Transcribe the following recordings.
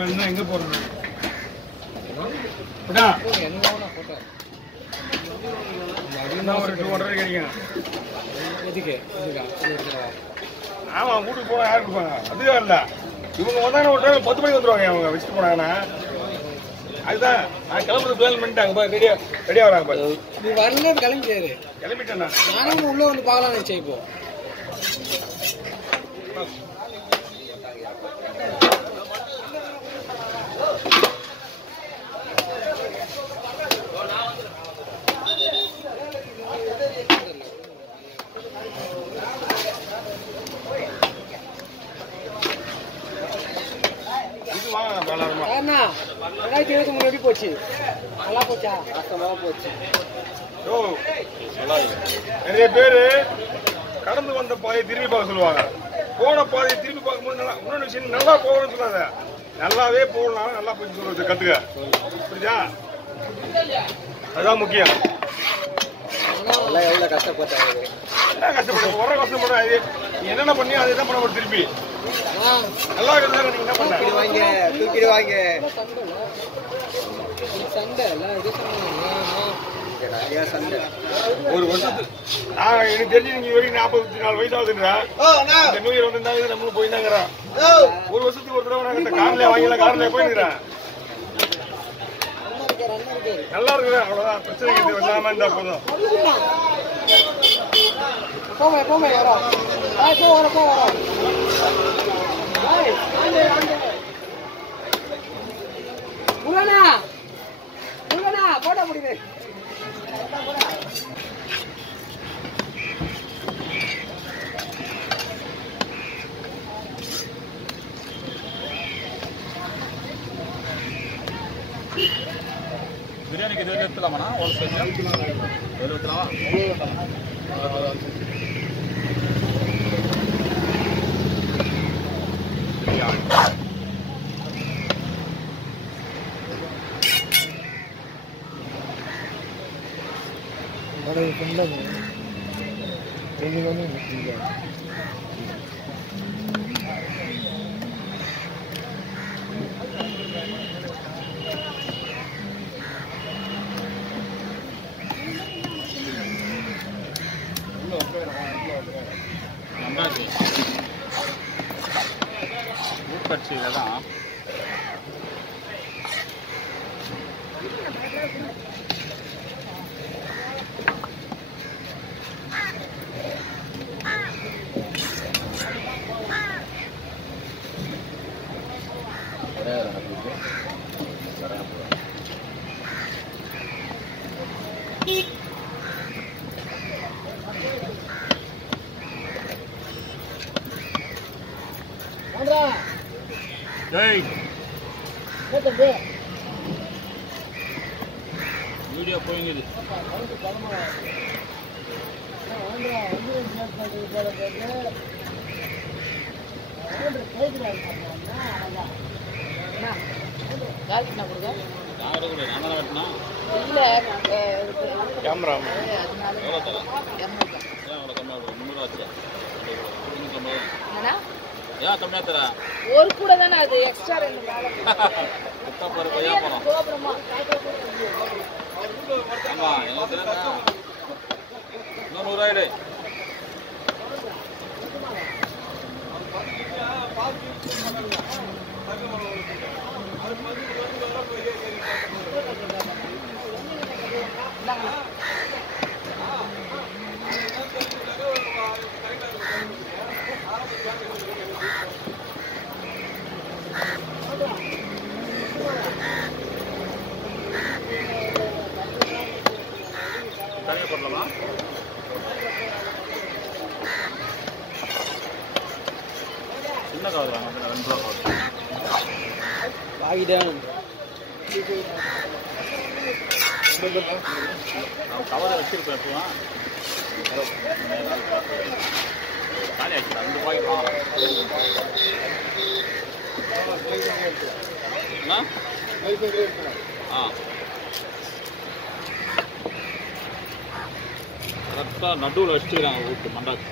எங்க போறது ஒரு 200 கிடைக்கும். ஆமா வீட்டுக்கு போனா யாரு இருப்பாங்க? அதுதான் இல்ல இவங்க வந்தாங்க ஒரு டைம் 10 மணிக்கு வந்துருவாங்க. அவங்க வச்சுட்டு போனாங்கன்னா அதுதான் நான் கிளம்புறது பிளான் பண்ணிட்டாங்க. பாரு ரெடியா வராங்க பாரு. நீ வரல கிளம்பிட்டாரு. கிளம்பிட்டேன் நானும் உள்ள வந்து பார்க்கலாம் நினைச்சேன். இப்போ இது வாங்க பாலாரமா 2023 முன்னாடி போச்சு. நல்லா போச்சா? கஷ்டமாக போச்சு. ஓ நிறைய பேரு கடந்து வந்த பாதையை திரும்பி பார்க்க சொல்லுவாங்க. போன பாதையை திரும்பி பார்க்கும்போது நல்லா இன்னொரு விஷயம் நல்லா போகணும்னு சொல்லாத. நல்லாவே போகலாம் நல்லா போய் சொல்றது கத்துக்க. புரியுதா? அதுதான் முக்கியம். எவ்வளவு கஷ்டப்பட்டாங்க. என்ன கஷ்டப்பட்ட வர கஷ்டப்பட என்னென்ன பண்ணி அதை தான் பண்ண திருப்பி நல்லா இருக்கிறதா நீங்க என்ன பண்ண தூக்கிடுவாங்க. சண்டை ஒரு வருஷத்துக்கு எனக்கு தெரிஞ்சு நீங்க வரைக்கும் 44 வயசாகுதுன்றா. இந்த நூறு வந்திருந்தாங்க நம்மளும் போயிருந்தாங்கிறான். ஒரு வருஷத்துக்கு ஒரு தடவை நாங்க கார்ல வாங்கலாம் கார்ல போயிருக்கிறேன். நல்லா இருக்குதா? அவ்வளவுதான் பிரச்சனை இல்லாம இருந்தா போதும். போட முடியுது. பிரியாணிக்கு இது எடுத்துலாமாண்ணா? ஒரு எடுத்துலாமா? ஊக்கட்சியில தான் வீடியோ போயிங்குது. கேமரா ஒரு கூட தானே அது எக்ஸ்ட்ரா 2 மேல கோபுரமா ஆமா இன்னும் 100 தனியாக போடலாமா? சின்ன காது வாங்க 2 ரூபா வாங்கிட்டேன். நான் கவரை வச்சிருப்பேன். எப்போதான் காலி ஆச்சு 2 ரூபாய்க்கு கரெக்டாக நடுவில் வச்சுக்கிறாங்க வீட்டு மண்டாக்கு.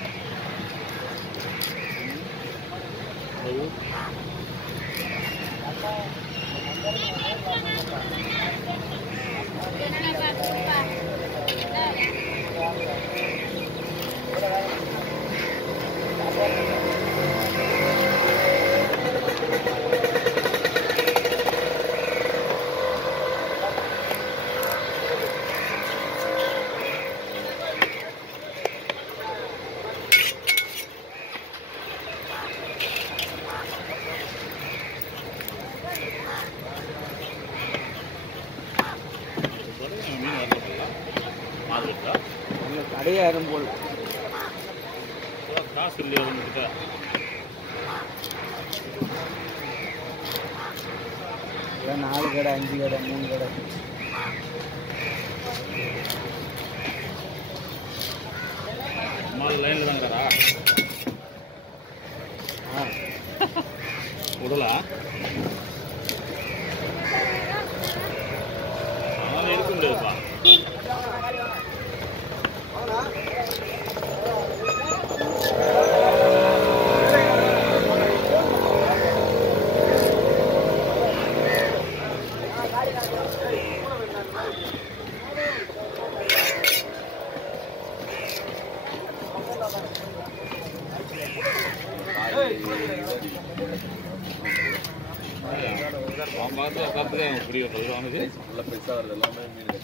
கடையாயிரம் போல் காசு இல்லையா வந்துட்டு ஏன் 4 கடை 5 கடை 3 கடை மால் லைன்ல தாங்கிறா உடலா அதனால இருக்க முடியாதுப்பா பார்த்து கற்றுக்க புரிய அவனுக்கு நல்ல பெருசாக வருது எல்லாமே மீன்